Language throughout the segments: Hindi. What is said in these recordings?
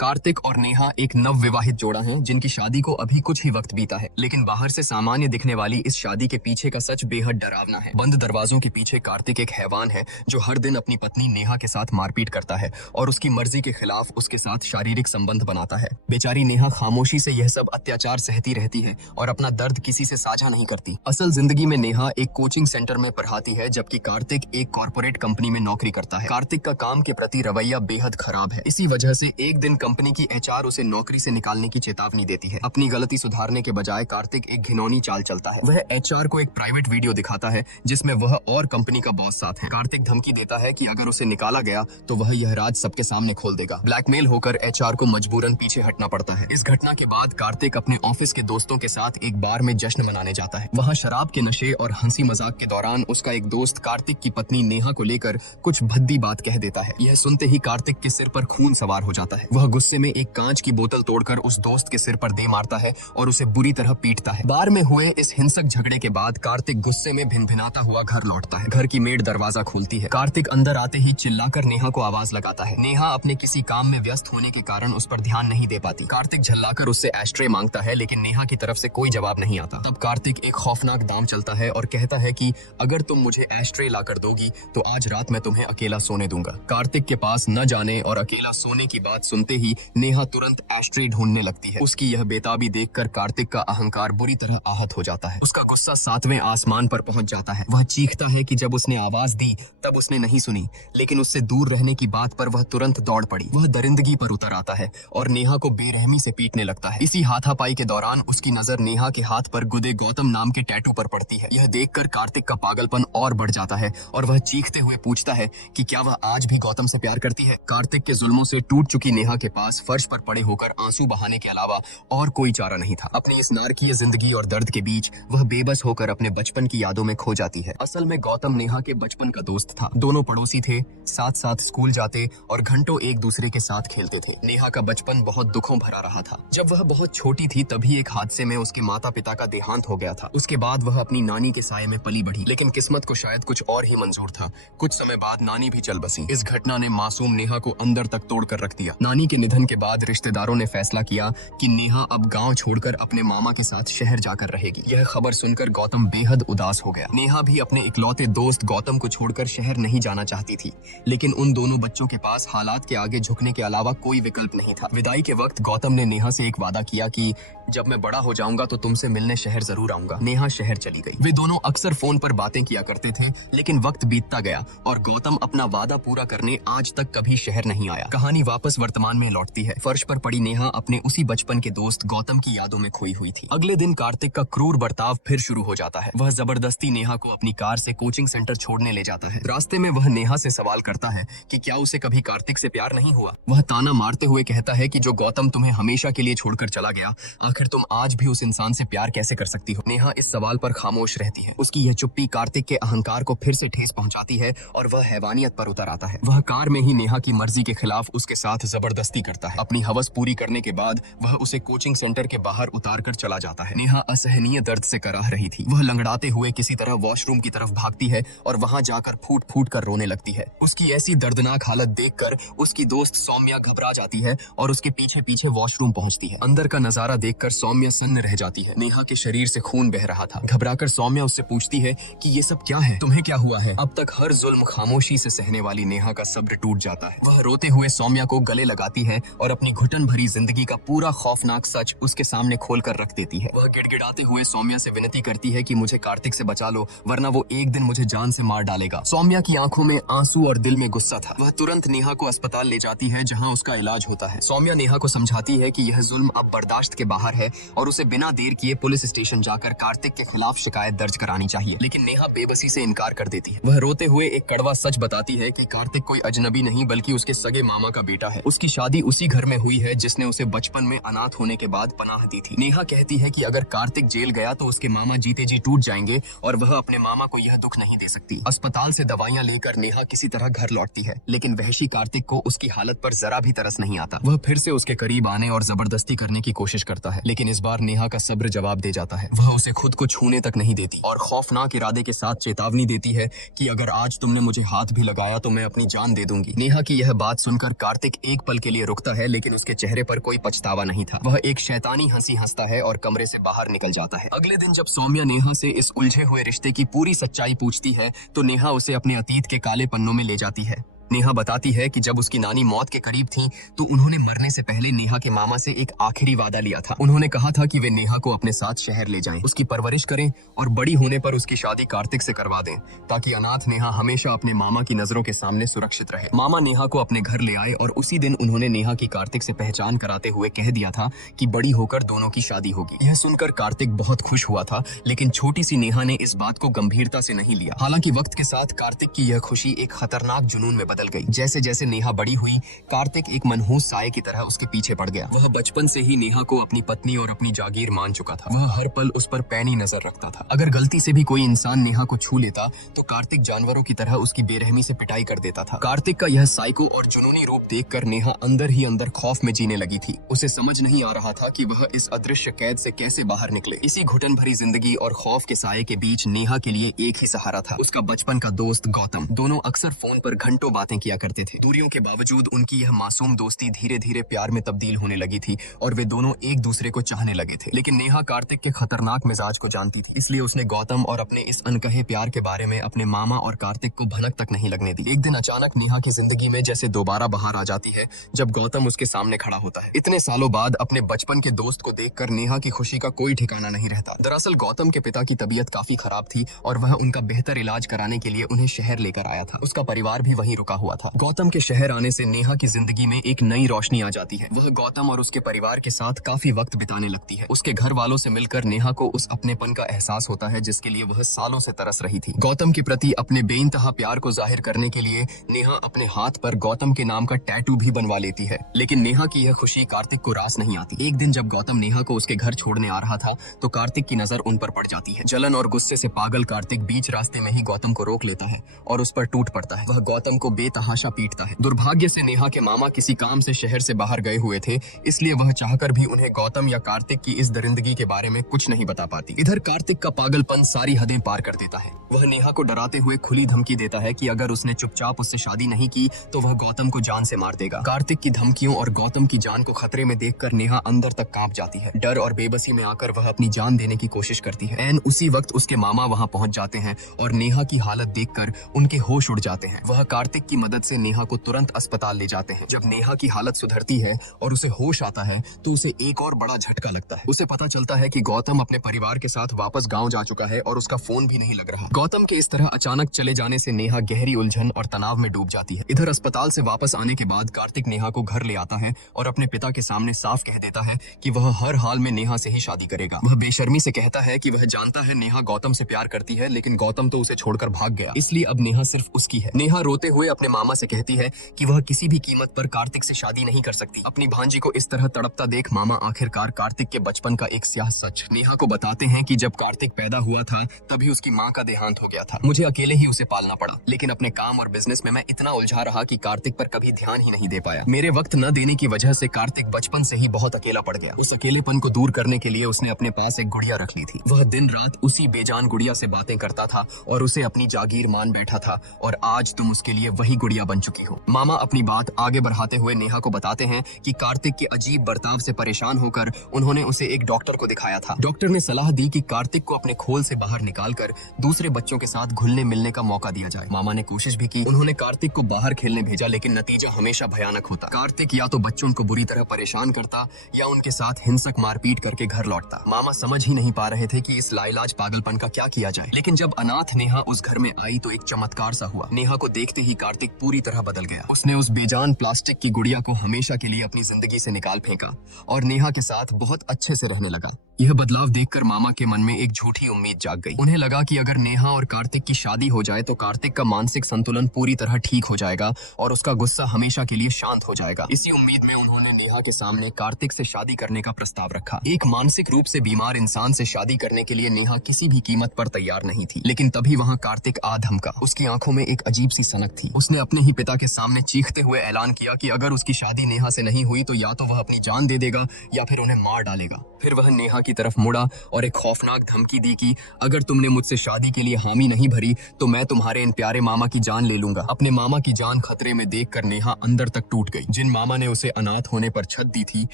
कार्तिक और नेहा एक नव विवाहित जोड़ा है जिनकी शादी को अभी कुछ ही वक्त बीता है, लेकिन बाहर से सामान्य दिखने वाली इस शादी के पीछे का सच बेहद डरावना है। बंद दरवाजों के पीछे कार्तिक एक हैवान है जो हर दिन अपनी पत्नी नेहा के साथ मारपीट करता है और उसकी मर्जी के खिलाफ उसके साथ शारीरिक संबंध बनाता है। बेचारी नेहा खामोशी से यह सब अत्याचार सहती रहती है और अपना दर्द किसी से साझा नहीं करती। असल जिंदगी में नेहा एक कोचिंग सेंटर में पढ़ाती है, जबकि कार्तिक एक कॉर्पोरेट कंपनी में नौकरी करता है। कार्तिक का काम के प्रति रवैया बेहद खराब है। इसी वजह से एक दिन कंपनी की एचआर उसे नौकरी से निकालने की चेतावनी देती है। अपनी गलती सुधारने के बजाय कार्तिक एक घिनौनी चाल चलता है। वह एचआर को एक प्राइवेट वीडियो दिखाता है जिसमें वह और कंपनी का बॉस साथ है। कार्तिक धमकी देता है कि अगर उसे निकाला गया तो वह यह राज सबके सामने खोल देगा। ब्लैकमेल होकर एचआर को मजबूरन पीछे हटना पड़ता है। इस घटना के बाद कार्तिक अपने ऑफिस के दोस्तों के साथ एक बार में जश्न मनाने जाता है। वहाँ शराब के नशे और हंसी मजाक के दौरान उसका एक दोस्त कार्तिक की पत्नी नेहा को लेकर कुछ भद्दी बात कह देता है। यह सुनते ही कार्तिक के सिर पर खून सवार हो जाता है। वह गुस्से में एक कांच की बोतल तोड़कर उस दोस्त के सिर पर दे मारता है और उसे बुरी तरह पीटता है। बार में हुए इस हिंसक झगड़े के बाद कार्तिक गुस्से में भिनभिनाता हुआ घर लौटता है। घर की मेड दरवाजा खोलती है। कार्तिक अंदर आते ही चिल्लाकर नेहा को आवाज लगाता है। नेहा अपने किसी काम में व्यस्त होने के कारण उस पर ध्यान नहीं दे पाती। कार्तिक झल्लाकर उससे एस्ट्रे मांगता है, लेकिन नेहा की तरफ से कोई जवाब नहीं आता। तब कार्तिक एक खौफनाक दांव चलता है और कहता है कि अगर तुम मुझे एस्ट्रे लाकर दोगी तो आज रात मैं तुम्हें अकेला सोने दूंगा। कार्तिक के पास न जाने और अकेला सोने की बात सुनते ही नेहा तुरंत एस्ट्रे ढूंढने लगती है। उसकी यह बेताबी देखकर कार्तिक का अहंकार बुरी तरह आहत हो जाता है। उसका गुस्सा 7वें आसमान पर पहुंच जाता है। वह चीखता है कि जब उसने आवाज दी तब उसने नहीं सुनी, लेकिन उससे दूर रहने की बात पर वह तुरंत दौड़ पड़ी। वह दरिंदगी पर उतर आता है और नेहा को बेरहमी से पीटने लगता है। इसी हाथापाई के दौरान उसकी नजर नेहा के हाथ पर गुदे गौतम नाम के टैटू पर पड़ती है। यह देखकर कार्तिक का पागलपन और बढ़ जाता है और वह चीखते हुए पूछता है कि क्या वह आज भी गौतम से प्यार करती है। कार्तिक के जुल्मों से टूट चुकी नेहा के पास फर्श पर पड़े होकर आंसू बहाने के अलावा और कोई चारा नहीं था। अपनी इस नारकीय जिंदगी और दर्द के बीच वह बेबस होकर अपने बचपन की यादों में खो जाती है। असल में गौतम नेहा के बचपन का दोस्त था। दोनों पड़ोसी थे, साथ साथ स्कूल जाते और घंटों एक दूसरे के साथ खेलते थे। नेहा का बचपन बहुत दुखों भरा रहा था। जब वह बहुत छोटी थी तभी एक हादसे में उसके माता पिता का देहांत हो गया था। उसके बाद वह अपनी नानी के साये में पली बढ़ी, लेकिन किस्मत को शायद कुछ और ही मंजूर था। कुछ समय बाद नानी भी चल बसी। इस घटना ने मासूम नेहा को अंदर तक तोड़कर रख दिया। नानी के निधन के बाद रिश्तेदारों ने फैसला किया कि नेहा अब गांव छोड़कर अपने मामा के साथ शहर जाकर रहेगी। यह खबर सुनकर गौतम बेहद उदास हो गया। नेहा भी अपने इकलौते दोस्त गौतम को छोड़कर शहर नहीं जाना चाहती थी, लेकिन उन दोनों बच्चों के पास हालात के आगे झुकने के अलावा कोई विकल्प नहीं था। विदाई के वक्त गौतम ने नेहा से एक वादा किया कि जब मैं बड़ा हो जाऊंगा तो तुमसे मिलने शहर जरूर आऊंगा। नेहा शहर चली गई। वे दोनों अक्सर फोन पर बातें किया करते थे, लेकिन वक्त बीतता गया और गौतम अपना वादा पूरा करने आज तक कभी शहर नहीं आया। कहानी वापस वर्तमान में लौटती है। फर्श पर पड़ी नेहा अपने उसी बचपन के दोस्त गौतम की यादों में खोई हुई थी। अगले दिन कार्तिक का क्रूर बर्ताव फिर शुरू हो जाता है। वह जबरदस्ती नेहा को अपनी कार से कोचिंग सेंटर छोड़ने ले जाता है। रास्ते में वह नेहा से सवाल करता है कि क्या उसे कभी कार्तिक से प्यार नहीं हुआ। वह ताना मारते हुए कहता है कि जो गौतम तुम्हें हमेशा के लिए छोड़कर चला गया, आखिर तुम आज भी उस इंसान से प्यार कैसे कर सकती हो। नेहा इस सवाल पर खामोश रहती है। उसकी यह चुप्पी कार्तिक के अहंकार को फिर से ठेस पहुंचाती है और वह हैवानियत पर उतर आता है। वह कार में ही नेहा की मर्जी के खिलाफ उसके साथ जबरदस्ती करता है। अपनी हवस पूरी करने के बाद वह उसे कोचिंग सेंटर के बाहर उतार कर चला जाता है। नेहा असहनीय दर्द से कराह रही थी। वह लंगड़ाते हुए किसी तरह वॉशरूम की तरफ भागती है और वहां जाकर फूट फूट कर रोने लगती है। उसकी ऐसी दर्दनाक हालत देखकर उसकी दोस्त सौम्या घबरा जाती है और उसके पीछे पीछे वॉशरूम पहुंचती है। अंदर का नजारा देखकर सौम्या सन्न रह जाती है। नेहा के शरीर से खून बह रहा था। घबराकर सौम्या उससे पूछती है कि ये सब क्या है, तुम्हें क्या हुआ है। अब तक हर जुल्म खामोशी से सहने वाली नेहा का सब्र टूट जाता है। वह रोते हुए सौम्या को गले लगाती है और अपनी घुटन भरी जिंदगी का पूरा खौफनाक सच उसके सामने खोल कर रख देती है। वह गिड़गिड़ाते हुए सौम्या से विनती करती है कि मुझे कार्तिक से बचा लो, वरना वो एक दिन मुझे जान से मार डालेगा। सौम्या की आंखों में आंसू और दिल में गुस्सा था। वह तुरंत नेहा को अस्पताल ले जाती है जहां उसका इलाज होता है। सौम्या नेहा को समझाती है कि यह जुल्म अब बर्दाश्त के बाहर है और उसे बिना देर किए पुलिस स्टेशन जाकर कार्तिक के खिलाफ शिकायत दर्ज करानी चाहिए, लेकिन नेहा बेबसी से इनकार कर देती है। वह रोते हुए एक कड़वा सच बताती है कि कार्तिक कोई अजनबी नहीं बल्कि उसके सगे मामा का बेटा है। उसकी शादी उसी घर में हुई है जिसने उसे बचपन में अनाथ होने के बाद पनाह दी थी। नेहा कहती है कि अगर कार्तिक जेल गया तो उसके मामा जीते जी टूट जाएंगे और वह अपने मामा को यह दुख नहीं दे सकती। अस्पताल से दवाइयां लेकर नेहा किसी तरह घर लौटती है, लेकिन वहशी कार्तिक को उसकी हालत पर जरा भी तरस नहीं आता। वह फिर से उसके करीब आने और जबरदस्ती करने की कोशिश करता है, लेकिन इस बार नेहा का सब्र जवाब दे जाता है। वह उसे खुद को छूने तक नहीं देती और खौफनाक इरादे के साथ चेतावनी देती है कि अगर आज तुमने मुझे हाथ भी लगाया तो मैं अपनी जान दे दूंगी। नेहा की यह बात सुनकर कार्तिक एक पल के लिए रुकता है, लेकिन उसके चेहरे पर कोई पछतावा नहीं था। वह एक शैतानी हंसी हंसता है और कमरे से बाहर निकल जाता है। अगले दिन जब सौम्या नेहा से इस उलझे हुए रिश्ते की पूरी सच्चाई पूछती है तो नेहा उसे अपने अतीत के काले पन्नों में ले जाती है। नेहा बताती है कि जब उसकी नानी मौत के करीब थी तो उन्होंने मरने से पहले नेहा के मामा से एक आखिरी वादा लिया था। उन्होंने कहा था कि वे नेहा को अपने साथ शहर ले जाएं, उसकी परवरिश करें और बड़ी होने पर उसकी शादी कार्तिक से करवा दें, ताकि अनाथ नेहा हमेशा अपने मामा की नजरों के सामने सुरक्षित रहे। मामा नेहा को अपने घर ले आए और उसी दिन उन्होंने नेहा की कार्तिक से पहचान कराते हुए कह दिया था कि बड़ी होकर दोनों की शादी होगी। यह सुनकर कार्तिक बहुत खुश हुआ था, लेकिन छोटी सी नेहा ने इस बात को गंभीरता से नहीं लिया। हालांकि वक्त के साथ कार्तिक की यह खुशी एक खतरनाक जुनून में बदल गई। जैसे जैसे नेहा बड़ी हुई, कार्तिक एक मनहूस साए की तरह उसके पीछे पड़ गया। वह बचपन से ही नेहा को अपनी पत्नी और अपनी जागीर मान चुका था। वह हर पल उस पर पैनी नजर रखता था। अगर गलती से भी कोई इंसान नेहा को छू लेता तो कार्तिक जानवरों की तरह उसकी बेरहमी से पिटाई कर देता था। कार्तिक का यह साइको और जुनूनी रूप देखकर नेहा अंदर ही अंदर खौफ में जीने लगी थी। उसे समझ नहीं आ रहा था कि वह इस अदृश्य कैद से कैसे बाहर निकले। इसी घुटन भरी जिंदगी और खौफ के साये के बीच नेहा के लिए एक ही सहारा था, उसका बचपन का दोस्त गौतम। दोनों अक्सर फोन पर घंटों बातें किया करते थे। दूरियों के बावजूद उनकी यह मासूम दोस्ती धीरे धीरे प्यार में तब्दील होने लगी थी और वे दोनों एक दूसरे को चाहने लगे थे। लेकिन नेहा कार्तिक के खतरनाक मिजाज को जानती थी, इसलिए उसने गौतम और अपने इस अनकहे प्यार के बारे में अपने मामा और कार्तिक को भनक तक नहीं लगने दी। एक दिन अचानक नेहा की जिंदगी में जैसे दोबारा बहार आ जाती है जब गौतम उसके सामने खड़ा होता है। इतने सालों बाद अपने बचपन के दोस्त को देखकर नेहा की खुशी का कोई ठिकाना नहीं रहता। दरअसल गौतम के पिता की तबीयत काफी खराब थी और वह उनका बेहतर इलाज कराने के लिए उन्हें शहर लेकर आया था। उसका परिवार भी वहीं रुका हुआ था। गौतम के शहर आने से नेहा की जिंदगी में एक नई रोशनी आ जाती है। वह गौतम और उसके परिवार के साथ काफी वक्त बिताने लगती है। उसके घर वालों से मिलकर नेहा को उस अपनेपन का एहसास होता है जिसके लिए वह सालों से तरस रही थी। गौतम के प्रति अपने बेइंतहा प्यार को जाहिर करने के लिए नेहा अपने हाथ पर गौतम के नाम का टैटू भी बनवा लेती है। लेकिन नेहा की यह खुशी कार्तिक को रास नहीं आती। एक दिन जब गौतम नेहा को उसके घर छोड़ने आ रहा था तो कार्तिक की नजर उन पर पड़ जाती है। जलन और गुस्से से पागल कार्तिक बीच रास्ते में ही गौतम को रोक लेता है और उस पर टूट पड़ता है। वह गौतम को बेतहाशा पीटता है। दुर्भाग्य से नेहा के मामा किसी काम से शहर से बाहर गए हुए थे, इसलिए वह चाहकर भी उन्हें गौतम या कार्तिक की इस दरिंदगी के बारे में कुछ नहीं बता पाती। इधर कार्तिक का पागलपन सारी हदें पार कर देता है। वह नेहा को डराते हुए खुली धमकी देता है कि अगर उसने चुपचाप उससे शादी नहीं की तो वह गौतम को जान से मार देगा। कार्तिक की धमकियों और गौतम की जान को खतरे में देखकर नेहा अंदर तक कांप जाती है। डर और बेबसी में आकर वह अपनी जान देने की कोशिश करती है। एन उसी वक्त उसके मामा वहां पहुंच जाते हैं और नेहा की हालत देखकर उनके होश उड़ जाते हैं। वह कार्तिक की मदद से नेहा को तुरंत अस्पताल ले जाते हैं। जब नेहा की हालत सुधरती है और उसे होश आता है तो उसे एक और बड़ा झटका लगता है। उसे पता चलता है कि गौतम अपने परिवार के साथ वापस गांव जा चुका है और उसका फोन भी नहीं लग रहा। गौतम के इस तरह अचानक चले जाने से नेहा गहरी उलझन और तनाव में डूब जाती है। इधर अस्पताल से वापस आने के बाद कार्तिक नेहा को घर ले आता है और अपने पिता के सामने साफ कह देता है कि वह हर हाल में नेहा से ही शादी करेगा। वह बेशर्मी से कहता है कि वह जानता है नेहा गौतम से प्यार करती है, लेकिन गौतम तो उसे छोड़कर भाग गया, इसलिए अब नेहा सिर्फ उसकी है। नेहा रोते हुए अपने मामा से कहती है कि वह किसी भी कीमत पर कार्तिक से शादी नहीं कर सकती। अपनी भांजी को इस तरह तड़पता देख मामा आखिरकार कार्तिक के बचपन का एक स्याह सच नेहा को बताते हैं कि जब कार्तिक पैदा हुआ था तभी उसकी माँ का देहांत हो गया था। मुझे अकेले ही उसे पालना पड़ा, लेकिन अपने काम और बिजनेस में मैं इतना उलझा रहा कि कार्तिक पर कभी ध्यान ही नहीं दे पाया। मेरे वक्त न देने की वजह से कार्तिक बचपन से ही बहुत अकेला पड़ गया। उस अकेलेपन को दूर करने के लिए उसने अपने पास एक गुड़िया रख ली थी। वह दिन रात उसी बेजान गुड़िया से बातें करता था और उसे अपनी जागीर मान बैठा था और आज तुम उसके लिए वही गुड़िया बन चुकी हो। मामा अपनी बात आगे बढ़ाते हुए नेहा को बताते हैं कि कार्तिक के अजीब बर्ताव से परेशान होकर उन्होंने उसे एक डॉक्टर को दिखाया था। डॉक्टर ने सलाह दी कि कार्तिक को अपने खोल से बाहर निकालकर दूसरे बच्चों के साथ घुलने मिलने का मौका दिया जाए। मामा ने कोशिश भी की। उन्होंने कार्तिक को बाहर खेलने भेजा, लेकिन नतीजा हमेशा भयानक होता। कार्तिक या तो बच्चों को बुरी तरह परेशान करता या उनके साथ हिंसक मारपीट करके घर लौटता। मामा समझ ही नहीं पा रहे थे कि इस लाइलाज पागलपन का क्या किया जाए। लेकिन जब अनाथ नेहा उस घर में आई तो एक चमत्कार सा हुआ। नेहा को देखते ही कार्तिक पूरी तरह बदल गया। उसने उस बेजान प्लास्टिक की गुड़िया को हमेशा के लिए अपनी जिंदगी से निकाल फेंका और नेहा के साथ बहुत अच्छे से रहने लगा। यह बदलाव देखकर मामा के मन में एक झूठी उम्मीद जाग गई। उन्हें लगा कि अगर नेहा और कार्तिक की शादी हो जाए तो कार्तिक का मानसिक संतुलन पूरी तरह ठीक हो जाएगा और उसका गुस्सा हमेशा के लिए शांत हो जाएगा। इसी उम्मीद में उन्होंने नेहा के सामने कार्तिक से शादी करने का प्रस्ताव रखा। एक मानसिक रूप से बीमार इंसान से शादी करने के लिए नेहा किसी भी कीमत पर तैयार नहीं थी, लेकिन तभी वहाँ कार्तिक आ धमका। उसकी आंखों में एक अजीब सी सनक थी। उसने उसने अपने ही पिता के सामने चीखते हुए ऐलान किया कि अगर उसकी शादी नेहा से नहीं हुई तो या तो वह अपनी जान दे देगा या फिर उन्हें मार डालेगा। फिर वह नेहा की तरफ मुड़ा और एक खौफनाक धमकी दी कि अगर तुमने मुझसे शादी के लिए हामी नहीं भरी तो मैं तुम्हारे इन प्यारे मामा की जान ले लूंगा। अपने मामा की जान खतरे में देखकर नेहा अंदर तक टूट गई। जिन मामा ने उसे अनाथ होने पर छत दी थी,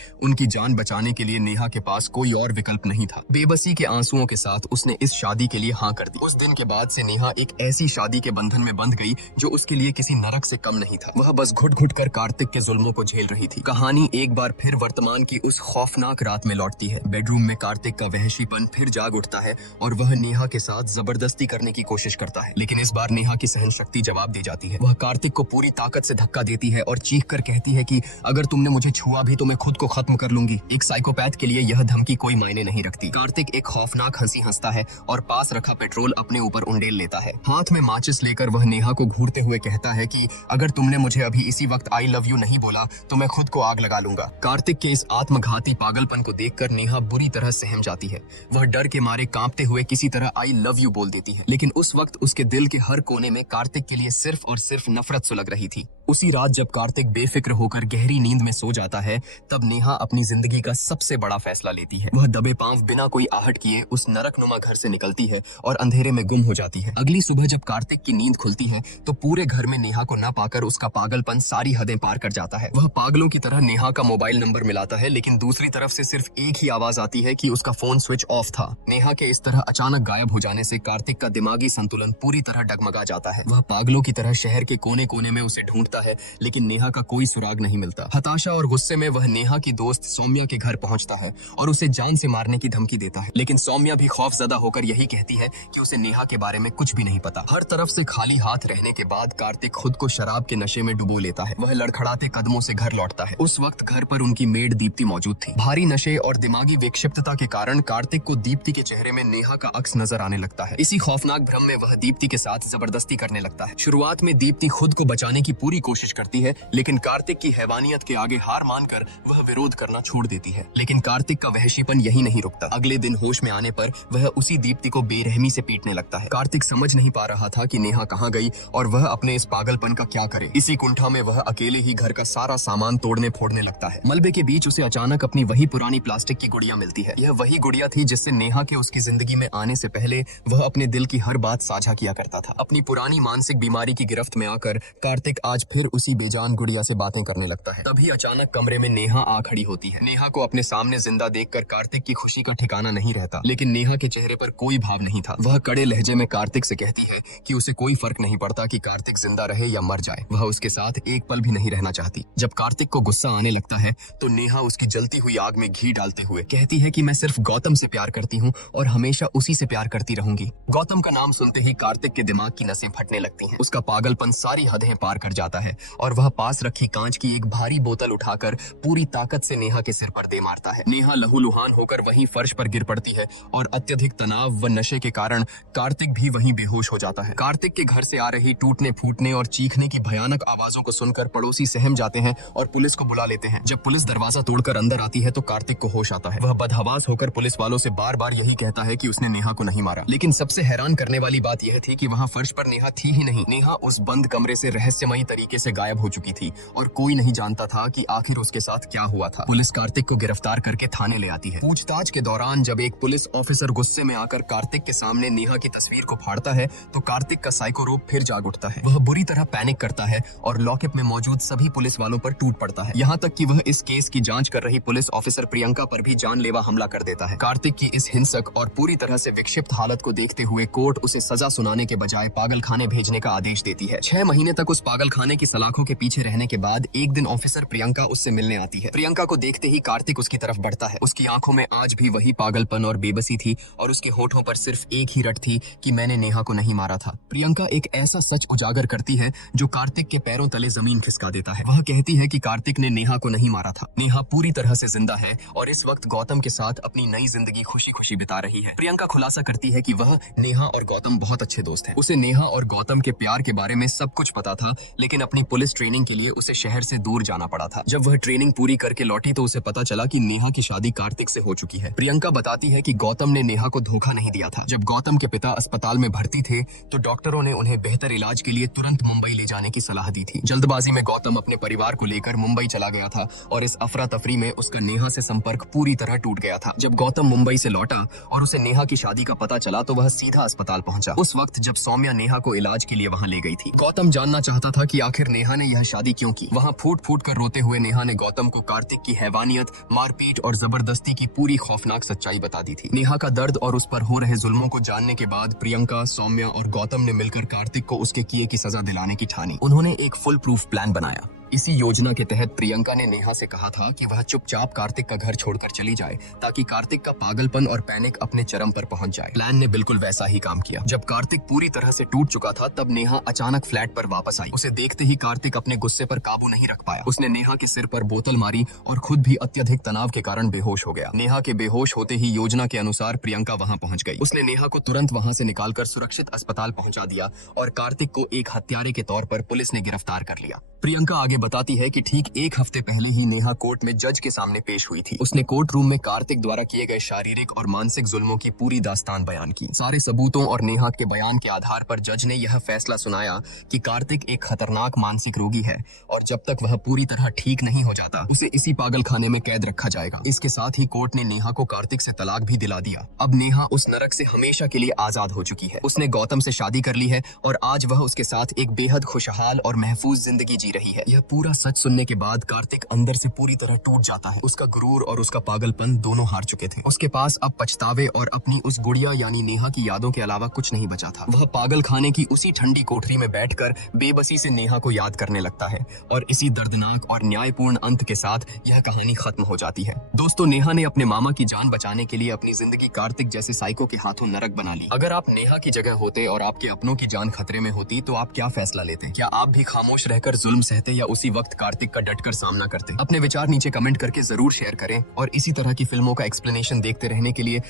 उनकी जान बचाने के लिए नेहा के पास कोई और विकल्प नहीं था। बेबसी के आंसुओं के साथ उसने इस शादी के लिए हाँ कर दी। उस दिन के बाद से नेहा एक ऐसी शादी के बंधन में बंध गई जो उसके लिए किसी नरक से कम नहीं था। वह बस घुट घुट कर कार्तिक के जुल्मों को झेल रही थी। कहानी एक बार फिर वर्तमान की उस खौफनाक रात में लौटती है। बेडरूम में कार्तिक का वहशीपन फिर जाग उठता है और वह नेहा के साथ जबरदस्ती करने की कोशिश करता है, लेकिन इस बार नेहा की सहन शक्ति जवाब दे जाती है। वह कार्तिक को पूरी ताकत से धक्का देती है और चीख कर कहती है कि अगर तुमने मुझे छुआ भी तो मैं खुद को खत्म कर लूंगी। एक साइकोपैथ के लिए यह धमकी कोई मायने नहीं रखती। कार्तिक एक खौफनाक हंसी हंसता है और पास रखा पेट्रोल अपने ऊपर उंडेल लेता है। हाथ में माचिस लेकर वह नेहा को घूरते हुए कहता है कि अगर तुमने मुझे अभी इसी वक्त आई लव यू नहीं बोला तो मैं खुद को आग लगा लूंगा। कार्तिक के इस आत्मघाती पागलपन को देखकर नेहा बुरी तरह सहम जाती है। वह डर के मारे कांपते हुए किसी तरह आई लव यू बोल देती है, लेकिन उस वक्त उसके दिल के हर कोने में कार्तिक के लिए सिर्फ और सिर्फ नफरत सुलग रही थी। उसी रात जब कार्तिक बेफिक्र होकर गहरी नींद में सो जाता है, तब नेहा अपनी जिंदगी का सबसे बड़ा फैसला लेती है। वह दबे पांव बिना कोई आहट किए उस नरकनुमा घर से निकलती है और अंधेरे में गुम हो जाती है। अगली सुबह जब कार्तिक की नींद खुलती है तो पूरे घर में नेहा को न पाकर उसका पागलपन सारी हदें पार कर जाता है। वह पागलों की तरह नेहा का मोबाइल नंबर मिलाता है, लेकिन दूसरी तरफ से सिर्फ एक ही आवाज आती है कि उसका फोन स्विच ऑफ था। नेहा के इस तरह अचानक गायब हो जाने से कार्तिक का दिमागी संतुलन पूरी तरह डगमगा जाता है। वह पागलों की तरह शहर के कोने कोने में उसे ढूंढता है, लेकिन नेहा का कोई सुराग नहीं मिलता। हताशा और गुस्से में वह नेहा की दोस्त सौम्या के घर पहुंचता है और उसे जान से मारने की धमकी देता है, लेकिन सौम्या भी खौफजदा होकर यही कहती है कि उसे नेहा के बारे में कुछ भी नहीं पता। हर तरफ से खाली हाथ रहने के बाद कार्तिक खुद को शराब के नशे में डुबो लेता है। वह लड़खड़ाते कदमों से घर लौटता है। उस वक्त घर पर उनकी मेड दीप्ति मौजूद थी। भारी नशे और दिमागी विक्षिप्तता के कारण कार्तिक को दीप्ति के चेहरे में नेहा का अक्स नजर आने लगता है। इसी खौफनाक भ्रम में वह दीप्ति के साथ जबरदस्ती करने लगता है। शुरुआत में दीप्ति खुद को बचाने की पूरी कोशिश करती है, लेकिन कार्तिक की हैवानियत के आगे हार मानकर वह विरोध करना छोड़ देती है। लेकिन कार्तिक का वहशीपन यही नहीं रुकता। अगले दिन होश में आने पर वह उसी दीप्ति को बेरहमी से पीटने लगता है। कार्तिक समझ नहीं पा रहा था कि नेहा कहाँ गई और वह अपने इस पागलपन का क्या करे। इसी कुंठा में वह अकेले ही घर का सारा सामान तोड़ने फोड़ने लगता है। मलबे के बीच उसे अचानक अपनी वही पुरानी प्लास्टिक की गुड़िया मिलती है। यह वही गुड़िया थी जिससे नेहा के उसकी जिंदगी में आने से पहले वह अपने दिल की हर बात साझा किया करता था। अपनी पुरानी मानसिक बीमारी की गिरफ्त में आकर कार्तिक आज फिर उसी बेजान गुड़िया से बातें करने लगता है। तभी अचानक कमरे में नेहा आ खड़ी होती है। नेहा को अपने सामने जिंदा देखकर कार्तिक की खुशी का ठिकाना नहीं रहता, लेकिन नेहा के चेहरे पर कोई भाव नहीं था। वह कड़े लहजे में कार्तिक से कहती है कि उसे कोई फर्क नहीं पड़ता कि कार्तिक जिंदा रहे या मर जाए। वह उसके साथ एक पल भी नहीं रहना चाहती। जब कार्तिक को गुस्सा आने लगता है तो नेहा उसकी जलती हुई आग में घी डालते हुए कहती है कि मैं सिर्फ गौतम से प्यार करती हूँ और हमेशा उसी से प्यार करती रहूंगी। गौतम का नाम सुनते ही कार्तिक के दिमाग की नसें फटने लगती हैं। उसका पागलपन सारी हदें पार कर जाता है और वह पास रखी कांच की एक भारी बोतल उठाकर पूरी ताकत से नेहा के सिर पर दे मारता है। नेहा लहूलुहान होकर वहीं फर्श पर गिर पड़ती है और अत्यधिक तनाव व नशे के कारण कार्तिक भी वहीं बेहोश हो जाता है। कार्तिक के घर से आ रही टूटने फूटने और चीखने की भयानक आवाजों को सुनकर पड़ोसी सहम जाते हैं और पुलिस को बुला लेते हैं। जब पुलिस दरवाजा तोड़कर अंदर आती है तो कार्तिक को होश आता है। वह बदहवास होकर पुलिस वालों से बार बार यही कहता है कि उसने नेहा को नहीं मारा, लेकिन सबसे हैरान करने वाली बात यह थी कि वहाँ फर्श पर नेहा थी ही नहीं। नेहा उस बंद कमरे से रहस्यमयी तरीके से गायब हो चुकी थी और कोई नहीं जानता था कि आखिर उसके साथ क्या हुआ था। पुलिस कार्तिक को गिरफ्तार करके थाने ले आती है। पूछताछ के दौरान जब एक पुलिस ऑफिसर गुस्से में आकर कार्तिक के सामने नेहा की तस्वीर को फाड़ता है तो कार्तिक का साइको रूप फिर जाग उठता है। वह बुरी तरह पैनिक करता है और लॉकअप में मौजूद सभी पुलिस वालों पर टूट पड़ता है। यहाँ तक कि वह इस केस की जांच कर रही पुलिस ऑफिसर प्रियंका पर भी जानलेवा हमला कर देता है। कार्तिक की इस हिंसक और पूरी तरह से विक्षिप्त हालत को देखते हुए कोर्ट उसे सजा सुनाने के बजाय पागलखाने भेजने का आदेश देती है। 6 महीने तक उस पागलखाने की सलाखों के पीछे रहने के बाद एक दिन ऑफिसर प्रियंका उससे मिलने आती है। प्रियंका को देखते ही कार्तिक उसकी तरफ बढ़ता है। उसकी आंखों में आज भी वही पागलपन और बेबसी थी और उसके होठों पर सिर्फ एक ही रट थी कि मैंने नेहा को नहीं मारा था। प्रियंका एक ऐसा सच उजागर करती है जो कार्तिक के पैरों तले जमीन खिसका देता है। वह कहती है कि कार्तिक ने नेहा को नहीं मारा था। नेहा पूरी तरह से जिंदा है और इस वक्त गौतम के साथ अपनी नई जिंदगी खुशी खुशी बिता रही है। प्रियंका खुलासा करती है कि वह नेहा और गौतम बहुत अच्छे दोस्त हैं। उसे नेहा और गौतम के प्यार के बारे में सब कुछ पता था, लेकिन अपनी अपनी पुलिस ट्रेनिंग के लिए उसे शहर से दूर जाना पड़ा था। जब वह ट्रेनिंग पूरी करके लौटी तो उसे पता चला कि नेहा की शादी कार्तिक से हो चुकी है। प्रियंका बताती है कि गौतम ने नेहा को धोखा नहीं दिया था। जब गौतम के पिता अस्पताल में भर्ती थे तो डॉक्टरों ने उन्हें बेहतर इलाज के लिए तुरंत मुंबई ले जाने की सलाह दी थी। जल्दबाजी में गौतम अपने परिवार को लेकर मुंबई चला गया था और इस अफरा तफरी में उसका नेहा से संपर्क पूरी तरह टूट गया था। जब गौतम मुंबई से लौटा और उसे नेहा की शादी का पता चला तो वह सीधा अस्पताल पहुंचा। उस वक्त जब सौम्या नेहा को इलाज के लिए वहां ले गई थी, गौतम जानना चाहता था कि आखिर नेहा ने यह शादी क्यों की। वहां फूट फूट कर रोते हुए नेहा ने गौतम को कार्तिक की हैवानियत, मारपीट और जबरदस्ती की पूरी खौफनाक सच्चाई बता दी थी। नेहा का दर्द और उस पर हो रहे जुल्मों को जानने के बाद प्रियंका, सौम्या और गौतम ने मिलकर कार्तिक को उसके किए की सजा दिलाने की ठानी। उन्होंने एक फुल प्रूफ प्लान बनाया। इसी योजना के तहत प्रियंका ने नेहा से कहा था कि वह चुपचाप कार्तिक का घर छोड़कर चली जाए ताकि कार्तिक का पागलपन और पैनिक अपने चरम पर पहुंच जाए। प्लान ने बिल्कुल वैसा ही काम किया। जब कार्तिक पूरी तरह से टूट चुका था तब नेहा अचानक फ्लैट पर वापस आई। उसे देखते ही कार्तिक अपने गुस्से पर काबू नहीं रख पाया। उसने नेहा के सिर पर बोतल मारी और खुद भी अत्यधिक तनाव के कारण बेहोश हो गया। नेहा के बेहोश होते ही योजना के अनुसार प्रियंका वहां पहुंच गई। उसने नेहा को तुरंत वहां से निकालकर सुरक्षित अस्पताल पहुंचा दिया और कार्तिक को एक हत्यारे के तौर पर पुलिस ने गिरफ्तार कर लिया। प्रियंका आगे बताती है कि ठीक एक हफ्ते पहले ही नेहा कोर्ट में जज के सामने पेश हुई थी। उसने कोर्ट रूम में कार्तिक द्वारा किए गए शारीरिक और मानसिक जुल्मों की पूरी दास्तान बयान की। सारे सबूतों और नेहा के बयान के आधार पर जज ने यह फैसला सुनाया कि कार्तिक एक खतरनाक मानसिक रोगी है और जब तक वह पूरी तरह ठीक नहीं हो जाता उसे इसी पागल खाने में कैद रखा जाएगा। इसके साथ ही कोर्ट ने नेहा को कार्तिक से तलाक भी दिला दिया। अब नेहा उस नरक से हमेशा के लिए आजाद हो चुकी है। उसने गौतम से शादी कर ली है और आज वह उसके साथ एक बेहद खुशहाल और महफूज जिंदगी जी रही है। यह पूरा सच सुनने के बाद कार्तिक अंदर से पूरी तरह टूट जाता है। उसका गुरूर और उसका पागलपन दोनों हार चुके थे। उसके पास अब पछतावे और अपनी उस गुड़िया यानी नेहा की यादों के अलावा कुछ नहीं बचा था। वह पागल खाने की उसी ठंडी कोठरी में बैठकर बेबसी से नेहा को याद करने लगता है और इसी दर्दनाक और न्यायपूर्ण अंत के साथ यह कहानी खत्म हो जाती है। दोस्तों, नेहा ने अपने मामा की जान बचाने के लिए अपनी जिंदगी कार्तिक जैसे साइको के हाथों नरक बना ली। अगर आप नेहा की जगह होते और आपके अपनों की जान खतरे में होती तो आप क्या फैसला लेते? क्या आप भी खामोश रहकर जुल्म सहते या उसी वक्त कार्तिक का डटकर सामना करते? अपने विचार नीचे कमेंट करके जरूर शेयर करें और इसी तरह की फिल्मों का एक्सप्लेनेशन देखते रहने के लिए